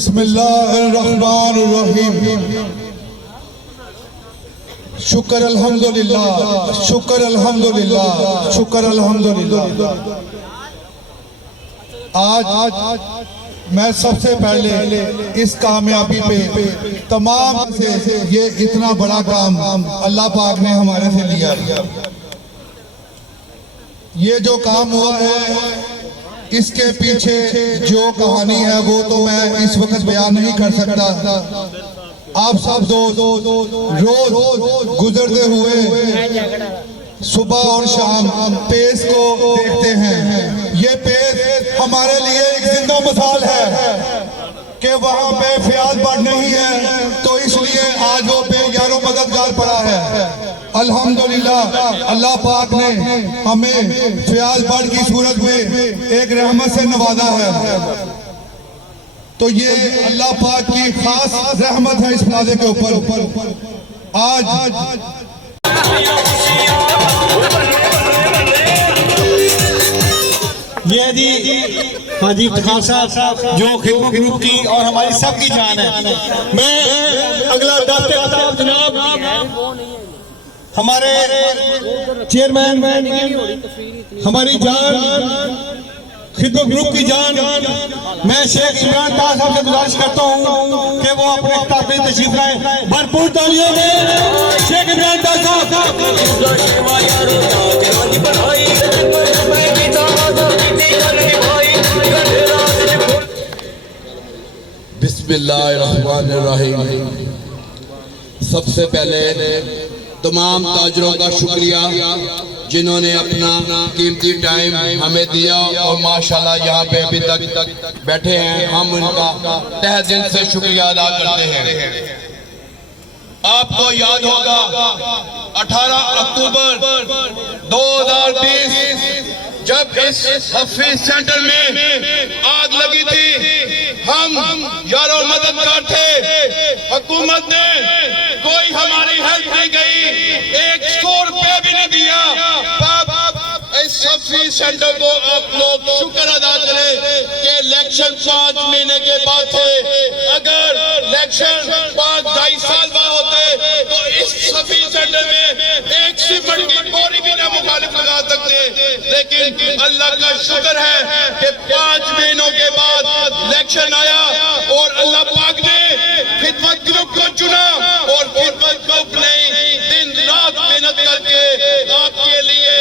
बिस्मिल्लाहिर्रहमानिर्रहीम। शुक्र अल्हम्दुलिल्लाह, शुक्र अल्हम्दुलिल्लाह, शुक्र अल्हम्दुलिल्लाह। आज मैं सबसे पहले इस कामयाबी पे तमाम से ये इतना बड़ा काम अल्लाह पाक ने हमारे से लिया। ये जो काम हुआ है इसके पीछे जो कहानी है वो तो मैं इस वक्त बयान नहीं कर सकता। आप सब रोज गुजरते हुए सुबह और शाम पेश को देखते हैं। ये पेश हमारे लिए एक जिंदा मिसाल है कि वहाँ पे फयाज बट नहीं है, तो इसलिए आज वो बेयारो मददगार पड़ा है। अल्हम्दुलिल्लाह अल्लाह पाक ने हमें फयाज बट की सूरत में एक रहमत से नवाजा है। तो ये अल्लाह पाक की खास रहमत है इस प्लाजे के ऊपर। आज ये जी हाजी खान साहब जो खिदमत ग्रुप की और हमारी सबकी जान है। मैं अगला जनाब हमारे चेयरमैन हमारी जान खिदमत ग्रुप की जान मैं शेख इमरान ताज साहब से गुजारिश करता हूँ कि वो अपने किताबें तशरीफ लाए। भरपूर तालियों में शेख इमरान ताज साहब। बिस्मिल्लाहिर्रहमानिर्रहीम। सबसे पहले तमाम ताजरों का शुक्रिया जिन्होंने अपना कीमती टाइम हमें दिया और माशाल्लाह यहाँ पे अभी तक बैठे हैं। हम उनका तहे दिल से शुक्रिया अदा करते हैं। आपको याद होगा 18 अक्टूबर 2020 जब इस हफीज सेंटर में आग लगी थी, हम यारो मददगार थे। हुकूमत ने कोई हमारी हेल्प नहीं गई, 100 रुपये भी नहीं दिया। इस हफीज सेंटर को आप लोग शुक्र अदा करें कि इलेक्शन 5 महीने के बाद थे। अगर इलेक्शन 5-2.5 साल बाद होते तो इस हफीज सेंटर में एक सीमेंट की बोरी भी ना मुखालिफ लगा सकते। लेकिन अल्लाह का शुक्र है कि 5 महीनों के बाद इलेक्शन आया और अल्लाह पाक ने खिदमत ग्रुप को चुना और खिदमत ग्रुप ने दिन रात मेहनत करके आपके लिए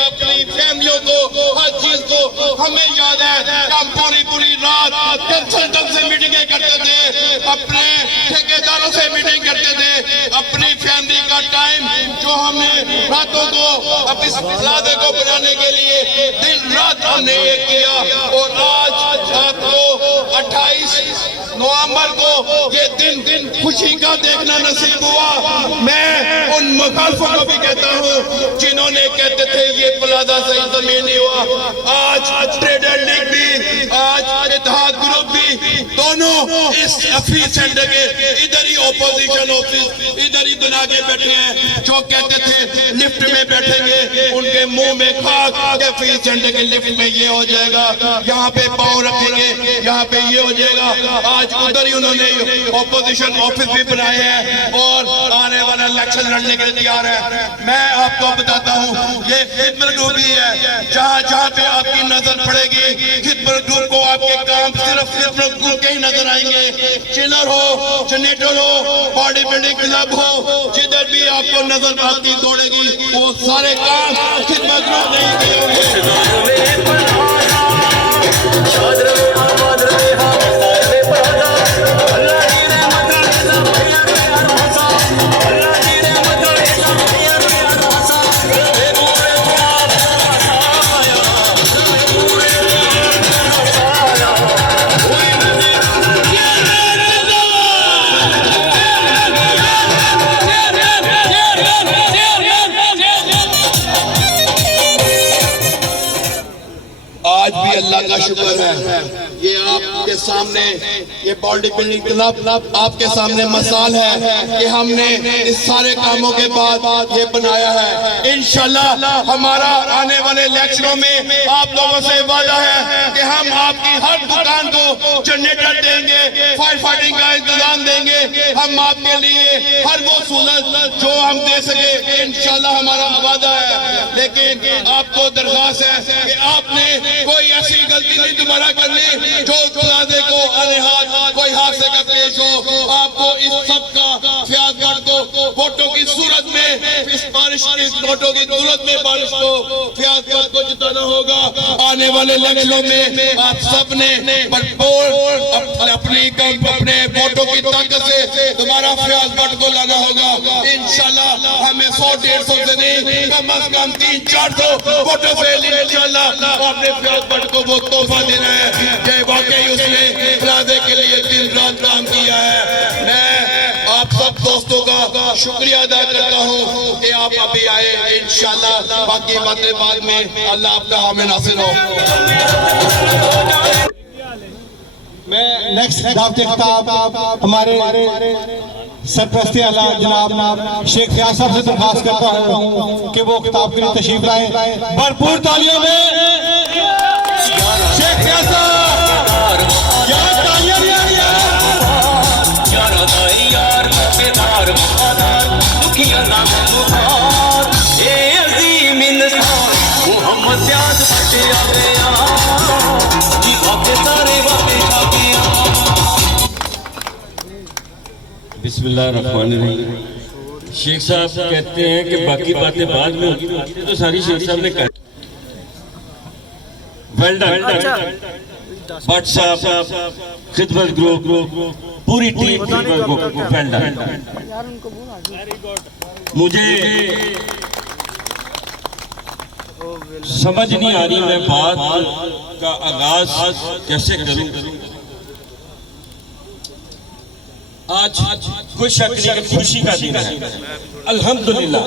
अपनी फैमिलियों को हर चीज को हमें याद है। हम पूरी रात कंसल्टेंट से मीटिंगें करते थे, अपने ठेकेदारों से मीटिंग करते थे। अपनी फैमिली का टाइम जो हमने रातों को अब इस प्लाजे को बनाने के लिए दिन रात हमने ये किया और आज आपको 28 नवंबर को ये दिन खुशी का देखना नसीब हुआ। मैं उन मुखालफों को भी कहता हूँ जिन्होंने कहते थे ये प्लाजा सही जमीन नहीं हुआ। आज ट्रेडर लीग भी, आज इत्तेहाद ग्रुप भी, दोनों इस हफीज सेंटर के इधर ही ऑपोजिशन ऑफिस इधर ही बना के बैठे हैं। जो कहते थे लिफ्ट में बैठेंगे, उनके मुंह में खाक हफीज सेंटर के लिफ्ट में ये हो जाएगा, यहाँ पे पाँव रखेंगे यहाँ पे ये हो जाएगा। आज उधर ही उन्होंने ऑपोजिशन ऑफिस भी बनाए हैं और आने वाला इलेक्शन लड़ने के लिए तैयार है। मैं आपको बताता हूँ ये खिदमत ग्रुप ही है। जहाँ पे आपकी नजर पड़ेगी खिदमत ग्रुप को आपके काम सिर्फ खिदमत ग्रुप के ही नजर आएंगे। चिलर हो, जनरेटर हो, बॉडी बिल्डिंग क्लब हो, जिधर भी आपको नजर आपकी दौड़ेगी वो सारे काम खिदमत ग्रुप नहीं करेंगे। आज भी अल्लाह का शुक्र है, ये आपके सामने ये बॉडी बिल्डिंग क्लब आपके सामने मसाल है कि हमने इस सारे कामों के बाद ये बनाया है। इंशाल्लाह हमारा आने वाले इलेक्शनों में आप लोगों से वादा है कि हम आपकी हर दुकान को जनरेटर देंगे, फायर फाइटिंग का इंतजाम देंगे। हम आपके लिए हर वो सहूलत जो हम दे सके इंशाल्लाह हमारा वादा है। लेकिन आपको दरख्वास्त है कि आपने कोई ऐसी गलती नहीं दोबारा करनी जो खुदादे को अनहाद कोई हादसे का पेश हो। आपको इस सब का फ्याज को वोटों की सूरत में इस बारिश इस वोटों की सूरत में बारिश को फ्याज को जिताना होगा। आने वाले इलेक्शनों में आप सब ने अपने वोटों की ताकत से दोबारा फ्याज भट्ट को लाना होगा। इंशाल्लाह हमें 100-150 से नहीं कम अज कम 300-400 वोटों से इंशाल्लाह अपने फ्याज भट्ट को वो तोहफा देना है कि वाकई उसने खुदादे के लिए दिन रात काम किया है। मैं आप सब दोस्तों का शुक्रिया अदा करता हूँ कि आप अभी आए। इंशाल्लाह बाकी बातें बाद में। अल्लाह आपका हामी नासिर हो। मैं नेक्स्ट दावत खिताब हमारे सरपरस्ती आला जनाब शेख फयाज साहब से दरख्वास्त करता हूँ कि वो किताब के लिए तशरीफ लाए। भरपूर तालियों में शेख फयाज साहब, यार तालियां भी आ रही है। बिस्मिल्लाहिर्रहमानिर्रहीम। शेख साहब कहते हैं कि बाकी बातें बाद में होगी, तो सारी शेख साहब ने कर वेल डन। भट्ट साहब, खिदमत ग्रुप, पूरी टीम वेल डन। मुझे समझ नहीं आ रही मैं बात का आगाज कैसे करूं। आज कोई शक नहीं कि खुशी का दिन है। अल्हम्दुलिल्लाह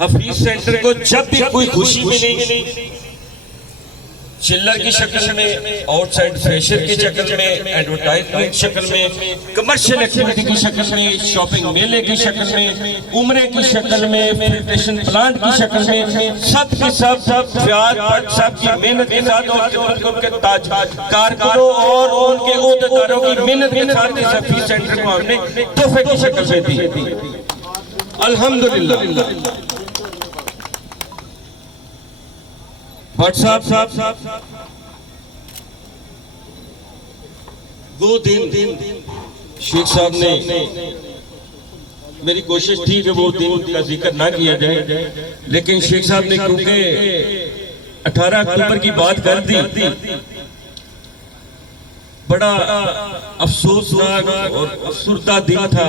हफीज सेंटर को जब भी कोई खुशी मिलेगी, चिल्लर की शक्ल में, आउटसाइड फ्रेशर की शक्ल में, एडवर्टाइजमेंट की शक्ल में, कमर्शियल एक्टिविटी की शक्ल में, शॉपिंग मेले की शक्ल में, उम्रे की शक्ल में, फिल्ट्रेशन प्लांट की शक्ल में, सब के सब फयाज भट्ट साहब की मेहनत के साथ और उनके ताज कारकुनों और उनके ओहदेदारों की मेहनत के साथ इस हफीज सेंटर को हमने तोहफे की शक्ल में दी। अल्हम्दुलिल्लाह। भट्ट साहब वो दिन शेख साहब ने, मेरी कोशिश थी कि वो दिन का जिक्र ना किया जाए, लेकिन शेख साहब ने क्योंकि 18 अक्टूबर की बात कर दी, बड़ा अफसोसनाक और अफसुर्दा दिन था।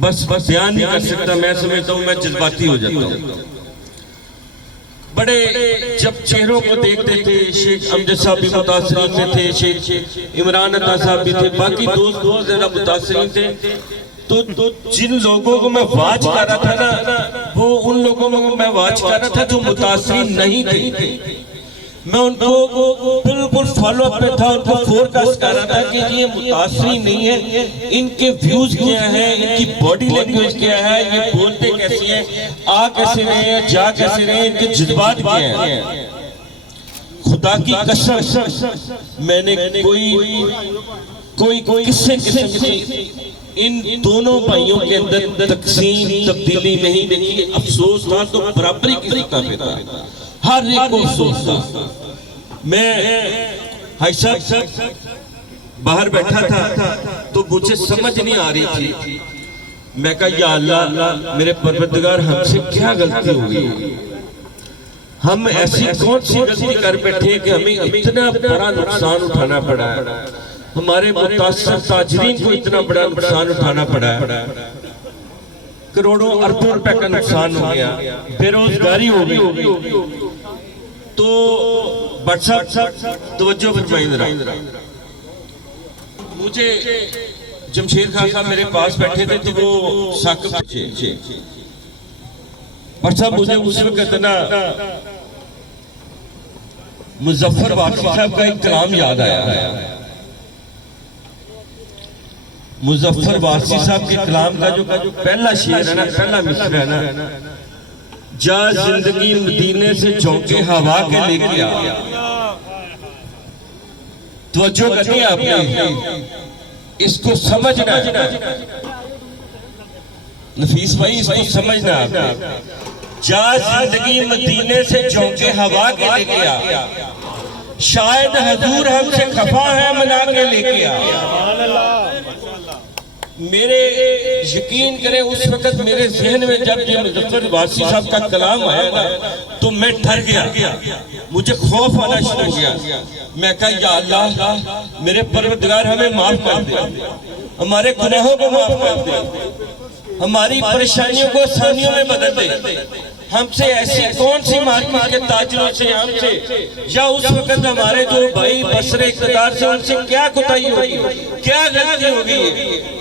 बस बयान नहीं कर सकता। मैं समझता हूँ मैं जज्बाती हो जाता हूँ। बड़े जब चेहरों को देखते थे, शेख अमजद साहब भी मुतासरीन में थे, शेख इमरान अता साहब भी थे, बाकी दोस्त बहुत ज्यादा मुतासरीन थे। तो जिन लोगों को मैं वाच कर रहा था ना, वो उन लोगों को मैं वाच कर रहा था जो मुतासरीन नहीं थे। मैं उनको बिल्कुल फॉलो अप पे था, उनको फोरकास्ट कर रहा था कि ये मुतासरीन नहीं है, इनके व्यूज क्या हैं, इनकी बॉडी लैंग्वेज क्या है, ये बोलते कैसे हैं, आ कैसे रहे हैं, जा कैसे रहे हैं, इनके जज्बात क्या हैं। खुदा की कसम मैंने कोई किसी किस्म की इन दोनों भाइयों के अंदर तकसीम तब्दीली नहीं देखी। अफसोस था तो बराबरी किसी का था, हर एक को अफसोस था। मैं भाई साहब बाहर बैठा था तो मुझे समझ नहीं आ रही थी। मैं कहा या अल्लाह मेरे परवरदिगार, हमसे क्या गलती हो गई, हम ऐसी कौन सी गलती कर बैठे कि हमें इतना बड़ा नुकसान उठाना पड़ा है, हमारे मुतासिर ताजरीन को इतना बड़ा नुकसान उठाना पड़ा है, करोड़ों अरबों रुपए का नुकसान हो गया, बेरोजगारी हो गई। तो भट्ट साहब तवज्जो फरमाइए जरा। मुझे जमशेद खान साहब मेरे पास बैठे थे तो वो साकिब भट्ट साहब मुझे उस वक्त ना मुजफ्फर वासी साहब का एक कलाम याद आया। मुजफ्फर वासी साहब के कलाम का जो पहला शेर है ना, पहला मिसरा है ना, जा जिंदगी मदीने से झोंके हवा के लेके आ। तवज्जो करनी है आपने, इसको समझना नफीस भाई, इसको समझना आपने। जा जिंदगी मदीने से झोंके हवा के लेके आ, शायद हजूर हमसे खफा है मना के लेके आ। मेरे यकीन करें उस वक्त मेरे जहन में जब ये मुजफ्फर वासी साहब का कलाम आया ना, तो मैं डर गया, मुझे खौफ आना शुरू हो गया। मैं कहा या अल्लाह मेरे परवरदिगार हमें माफ कर दे, हमारे गुनाहों को माफ कर दे, हमारी परेशानियों को आसानियों में बदल दे। हमसे ऐसी कौन सी मार्केट के ताजरों से, हमसे या उस वक्त हमारे जो भाई बसरे इक़्तिदार से, उनसे क्या कोताही होगी, क्या गलती होगी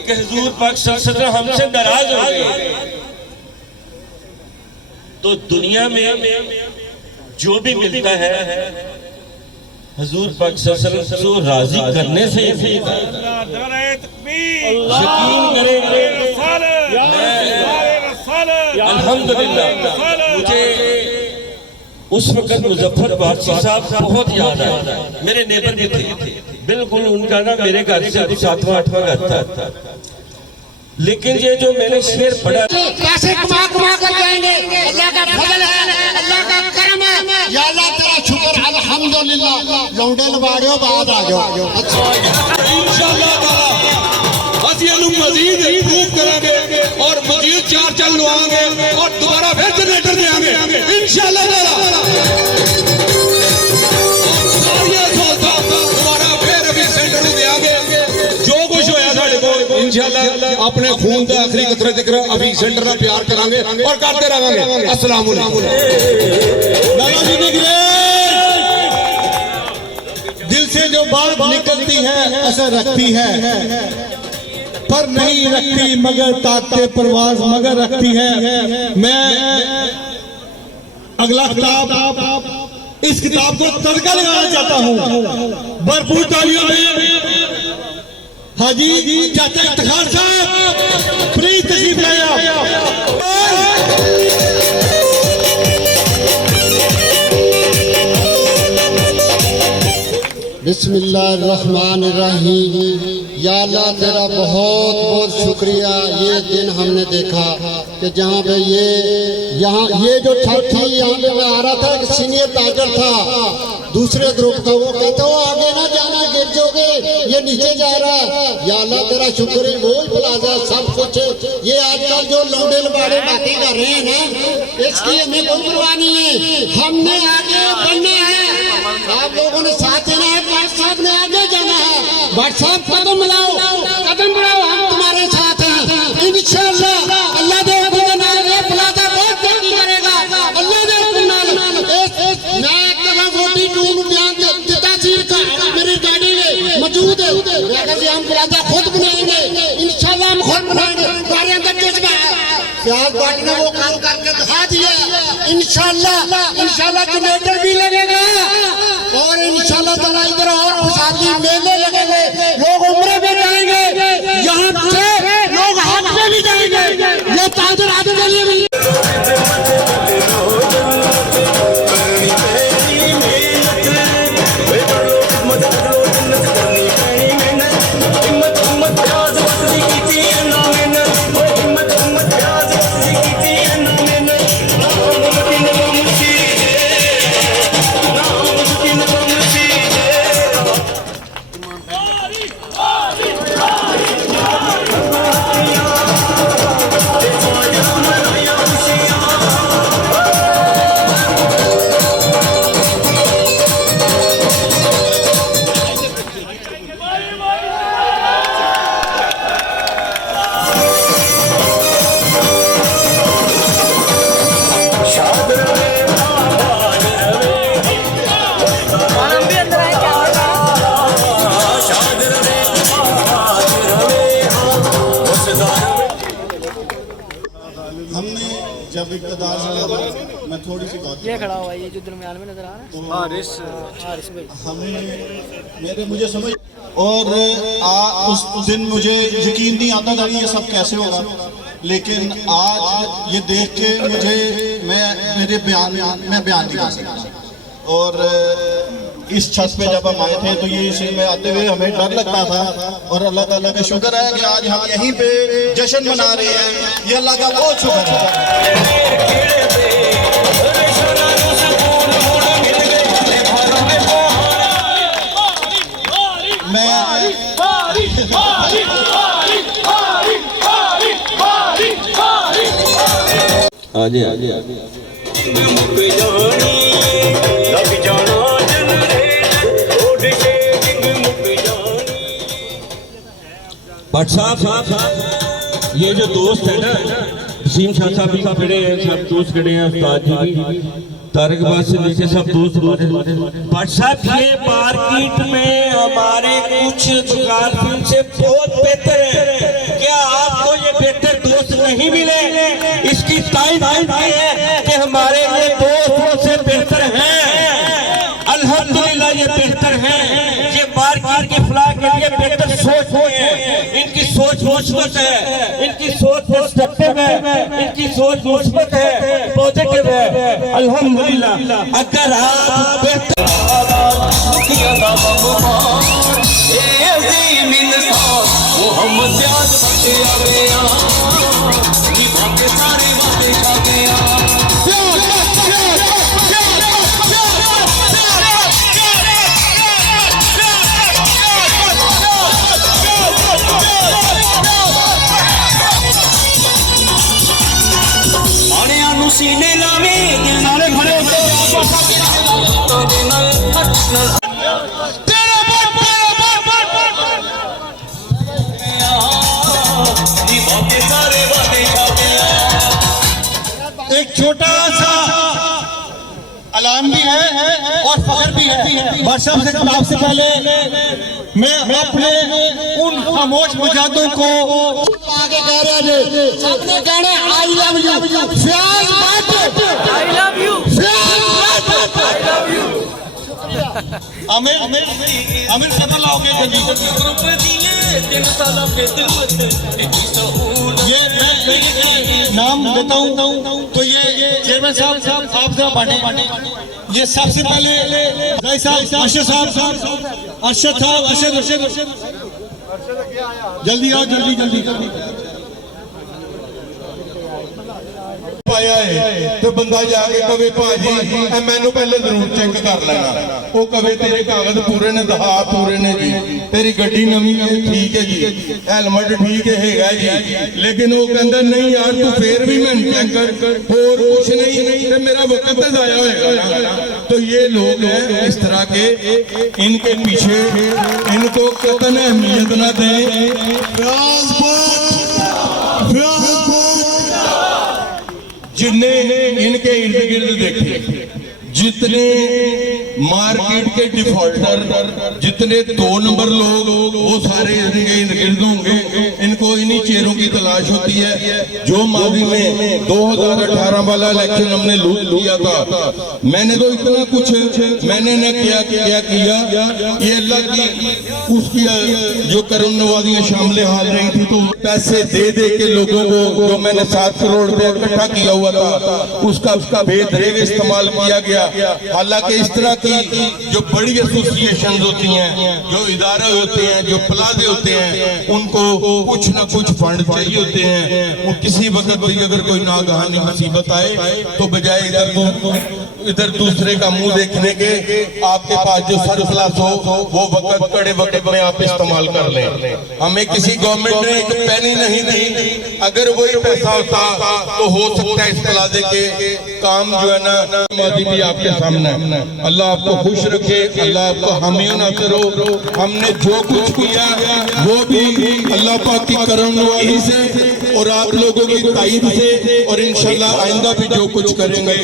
कि हुजूर पाक सल्लल्लाहु अलैहि वसल्लम हमसे नाराज हो गए। तो दुनिया में जो भी मिलता है हुजूर पाक सल्लल्लाहु अलैहि वसल्लम को राजी करने से ही मिलता है। यकीन करें अल्हम्दुलिल्लाह, मुझे उस वक्त मुजफ्फर वासी साहब बहुत याद आया। मेरे नेबर भी थे, बिल्कुल उनका ना मेरे घर से 7वां-8वां घर था। लेकिन ये जो मैंने शेर पढ़ा, पैसे कमा कर जाएंगे, अल्लाह का फजल है, अल्लाह का करम है। या अल्लाह तेरा शुक्र अल्हम्दुलिल्लाह। लौंडे लवाड़ियों बाद आ जाओ। इंशाअल्लाह ਅਸੀਂ ਇਹਨੂੰ ਮਜ਼ੀਦ ਇੰਪਰੂਵ ਕਰਾਂਗੇ और मजीद 4 लवाएंगे और दोबारा फिर जनरेटर देंगे इंशाअल्लाह ताला। सारियां सहूलतां दोबारा फिर भी सेंटर ਨੂੰ देंगे। जो कुछ होया साडे कोल इंशाअल्लाह अपने खून ਦਾ आखिरी कतरे तक अभी सेंटर ਦਾ प्यार करांगे और करते रहांगे। अस्सलाम वालेकुम। नाना जी ने दिल से जो बात निकलती है असर रखती है, पर नहीं रखती मगर ताकते परवाज मगर रखती है। मैं अगला किताब, इस किताब को तड़का लगाना चाहता हूँ। भरपूर तालियों में हाजी चाचा इफ्तिखार साहब प्लीज तशरीफ लाया। बिस्मिल्लाहिर्रहमानिर्रहीम। या अल्लाह तेरा बहुत बहुत शुक्रिया। ये दिन हमने देखा कि जहाँ पे ये जो छत थी, यहाँ पे मैं आ रहा था, एक सीनियर ताजर था दूसरे ग्रुप का, वो कहते हो आगे ना जाना गिर जाओगे, ये नीचे जा रहा है। या अल्लाह तेरा शुक्र है, गोल प्लाजा सब कुछ। ये आजकल जो लौंडे लबाड़े बातें कर रहे हैं ना, इसकी हमें कोई परवाह नहीं है। हमने आगे बढ़ना है, आप लोगों ने साथ देना है, भट्ट साहब ने आगे जाना है। भट्ट साहब कदम मिलाओ, कदम बढ़ाओ, हम तुम्हारे साथ हैं इंशाअल्लाह। अल्लाह दे प्लाजा बहुत तरक्की करेगा। अल्लाह दे मैं वोटी टून बयान तहसील का मेरी गाड़ी में मौजूद है। हम प्लाजा खुद बनाएंगे इंशाअल्लाह, हम खुद बनाएंगे। हमारे अंदर जज्बा है। प्याज बाट ने वो काम करके दिखा दिया इंशाअल्लाह। इंशाअल्लाह जनरेटर भी लगेगा और इंशाअल्लाह ताला इधर और खुशहाली मेले लगेंगे, लोग उम्रे में जाएंगे, यहाँ से लोग हज में भी जाएंगे। ये ताजर आदि के लिए भी हमने जब इक़्तिदार से मैं थोड़ी सी बात ये खड़ा हुआ है, ये जो दरमियान में नजर आ रहा है हारिस भाई। हमें मुझे समझ और उस दिन मुझे यकीन नहीं आता था कि ये सब कैसे होगा, लेकिन आज ये देख के मुझे मैं बयान नहीं कर सकता। और इस छत पे जब हम आए थे तो ये इसी में आते हुए हमें डर लगता था, और अल्लाह ताला का शुक्र है कि आज हम यहीं पे जश्न मना रहे हैं। ये अल्लाह का बहुत शुक्र है। भट्ट साहब, ये जो दोस्त है ना, वसीम शाह साहब भी खड़े हैं, सब दोस्त खड़े हैं, उस्ताद जी भी, तारक बास से लेके सब दोस्त हमारे। भट्ट साहब, ये मार्केट में हमारे कुछ दुकान से बहुत बेहतर है, क्या आपको ये बेहतर दोस्त नहीं मिले? इसकी तारीफ है कि हमारे ये दोस्त से बेहतर हैं, अल्हम्दुलिल्लाह ये बेहतर हैं। ये मार्केट के फलाह के लिए बेहतर सोच है, इनकी सोच मुस्बत है, इनकी सोच कंस्ट्रक्टिव है, इनकी सोच मुस्बत है, पॉजिटिव है, अल्हम्दुलिल्लाह। अगर आप बेहतर सीने लावे सारे खड़े एक छोटा सा ऐलान भी है और फख्र भी है। वर्षा से खिलाफ से पहले मैं अपने उन खामोश मुजाहिदों को आगे कह रहे हैं, सबने कहना आई लव यू, फ्याज मत, आई लव यू, फ्याज मत, आई लव यू। अमीर खतर लाओगे ये मैं नाम लेता हूँ तो ये चेयरमैन साहब आप जरा बांटे। ये सबसे पहले अरशद साहब, अरशद जल्दी आओ, जल्दी पाया है तो बंदा जाके कवे भाजी मैनू पहले जरूर चेक कर लेना, वो कवे तेरे कागज पूरे ने, दहा पूरे ने जी, तेरी गड्डी नवी है ठीक है जी, हेलमेट ठीक है जी, लेकिन वो कहता नहीं यार तू फिर भी मैं चेक कर और कुछ नहीं, तो मेरा वक्त जाया होगा। तो ये लोग हैं इस तरह के, इनके पीछे इनको कतन अहमियत ना दें। जितने इनके इर्द गिर्द देखे, जितने मार्केट के डिफॉल्टर, जितने 2 नंबर लोग, वो सारे इनके इर्द गिर्द होंगे। इनको इन्हीं चेहरों की तलाश होती है। जो माजी में 2018 वाला इलेक्शन हमने लूट लिया था, मैंने तो इतना कुछ मैंने न किया ये अल्लाह की उसकी जो करम नवाजियां शामिल हाल रही थी, तो पैसे दे के लोगों को, जो मैंने 7 करोड़ रुपया इकट्ठा किया हुआ था, उसका बेदरेग इस्तेमाल किया गया। हालांकि इस तरह की जो बड़ी एसोसिएशन होती हैं, जो इदारे होते हैं, जो प्लाजे होते हैं, उनको कुछ न कुछ फंड चाहिए होते हैं। वो किसी वक्त भी अगर कोई नागहानी मुसीबत आए तो बजाय इधर दूसरे का मुंह देखने के, आपके पास जो सरप्लस हो वो वक्त कड़े वक्त में आप इस्तेमाल कर लें। हमें किसी गवर्नमेंट ने एक पैनी नहीं दी, अगर वही पैसा होता तो हो सकता है इस प्लाजे के काम जो है ना माजी भी आपके सामने। अल्लाह आपको खुश रखे, अल्लाह आपको हामी नासर हो। हमने जो कुछ किया वो भी अल्लाह पाक की करम नवाजी से और आप लोगों की ताईद से, और इंशाल्लाह आइंदा भी जो कुछ करेंगे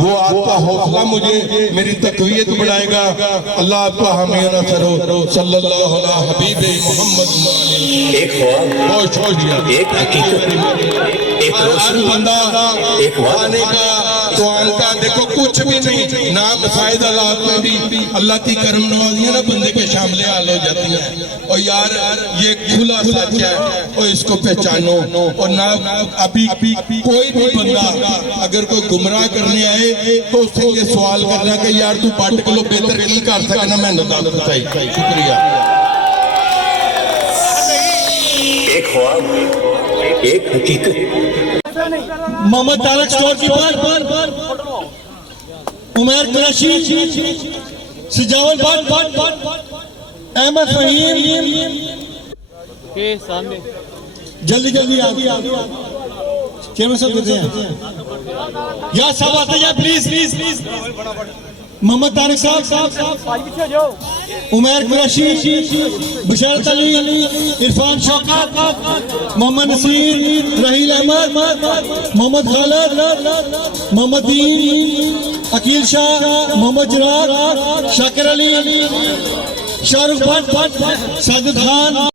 वो आपका हौसला मुझे मेरी तकवीयत बढ़ाएगा। अल्लाह आपका हामी नासर हो। सल्लल्लाहु अलैहि हबीब मोहम्मद। एक ख्वाब, बहुत शुक्रिया। एक हकीकत, हर बंदा आने का तो आने देखो कुछ भी नहीं ना फायदा लाभ में भी अल्लाह की करम नवाजियां ना बंदे के शामिल हाल हो जाती हैं। और यार ये खुला सच है और इसको पहचानो। और ना अभी कोई भी बंदा अगर कोई गुमराह करने आए तो उससे ये सवाल करना कि यार तू 5 किलो बेहतर की कर सकना, मैंने दाद बताई। शुक्रिया। एक ख्वाब, एक हकीकत। मोहम्मद तारक स्टोर कीपर, उमर कुरैशी, सिजावल अहमद फहीम के सामने जल्दी जल्दी चेयरमैन साहब देते हैं यार, सब आते हैं प्लीज। मोहम्मद तारिक साहब, उमर कुरैशी, बशरत अली, इरफान शौकत, मोहम्मद नसीर, रहील अहमद, मोहम्मद खालिद, मोहम्मद दीन, अकील शाह, मोहम्मद जिराद, शाकिर अली, शाहरुख भट्ट, साजिद खान।